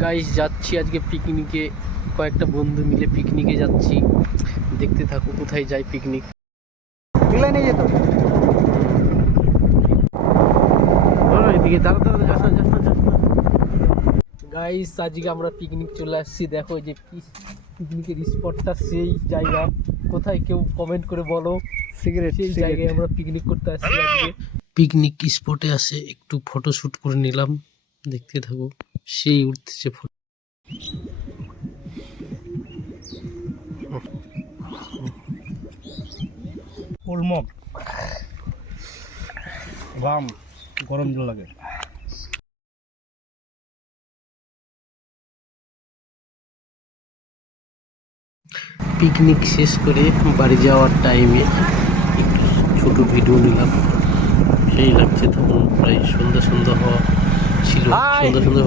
Guys যাচ্ছি আজকে পিকনিকে, কয়েকটা বন্ধু মিলে পিকনিকে যাচ্ছি। দেখতে থাকো কোথায় যাই পিকনিক। নিয়ে যেত এদিকে দাঁড়া দাঁড়া যাস না যাস না যাস না। গাইস আজকে আমরা পিকনিক চলে আসছি। দেখো এই যে পিকনিকের স্পটটা, সেই জায়গা কোথায় কেউ কমেন্ট করে বলো। সিগারেট সেই জায়গায় আমরা পিকনিক করতে আসছি আজকে। পিকনিক স্পটে আসে একটু ফটো শুট করে নিলাম, দেখতে থাকো। সেই উঠতেছে ফটো। কোলমগ বাম গরম জল লাগে। পিকনিক শেষ করে বাড়ি যাওয়ার টাইমে একটু ছোট ভিডিও নিলাম। সেই লাগছে, তখন প্রায় সন্ধ্যা সন্ধ্যা হওয়া ছিল, সন্ধ্যা সন্ধ্যা